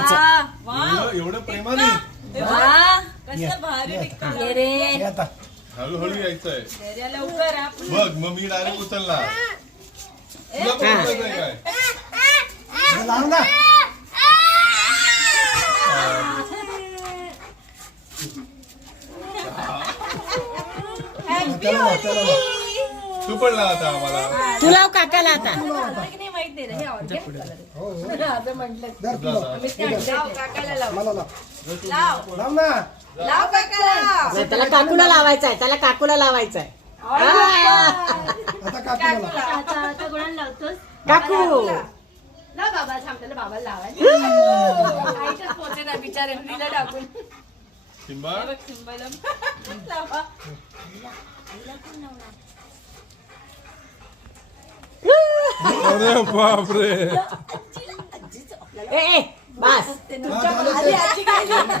लावायचं. एवढं प्रेमाने कसं भारी निघतं. ये रे. हे आता हळूहळू यायचंय. दर्या लवकर आपण बघ मग मी डायरेक्ट उचलणार. तुला पण उचलायचंय काय? हे लाव ना. त्याला लाव, त्याला लाव. तू पण लाव आता आम्हाला. तू लाव काकाला आता. नाही माहित नाही रे, हे ऑर्गेनिक कलर आहे. हो, हो. असं म्हटलं. धर तू लाव. आम्ही ते लाव, काकाला लाव. मला लाव. लाव लाव ना. लाव काकाला. नाही, त्याला काकूला लावायचं आहे. त्याला काकूला लावायचं आहे. आता काकूला लाव. आता कोणाला लावतोस? काकू. लाव बाबा, थांब त्याला बाबाला लावायचं. आईच्याच पोते ना बिचारे, तिला टाकून. सिम्बा हे बघ, सिंबाला लावा. अरे बापरे. ए बस. आधी आजी काय झालं?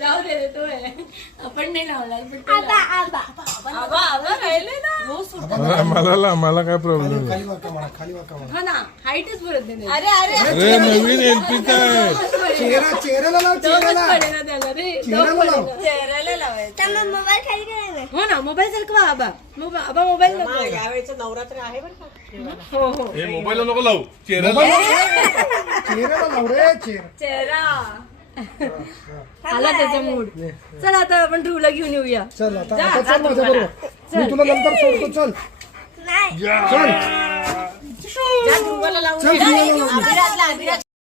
राहू दे रे, तो आहे. आपण नाही लावणार पण तो लाव. आबा राहिले ना. रोज सुट्टा. मला काय प्रॉब्लेम खाली वाका म्हणा, खाली वाका म्हणा. हा ना, हाईटच भरत नाही. अरे अरे अरे नवीन एलपीचा आहे. चेहऱ्याला लाव, चेहऱ्याला. पडेना त्याला रे. चेहऱ्याला लाव. चेहऱ्याला लावायचं. मोबाईल खाली करायला. हो ना, मोबाईल सारखं आबा. आबा मोबाईल नको. यावेळेचं नवरात्र आहे बरं का. हो हो. हे मोबाईल नको लावू. चेहऱ्याला चेहऱ्याला लाव रे, चेहरा. चेहरा आला त्याचा मूड. चल आता आपण ध्रुवला घेऊन येऊया. चल आता आता चल माझ्या बरोबर. मी तुला नंतर सोडतो. चल चल जा ध्रुवाला लावून चल दे. ध्रुवाला लावून दे. अभिराजला, अभिराज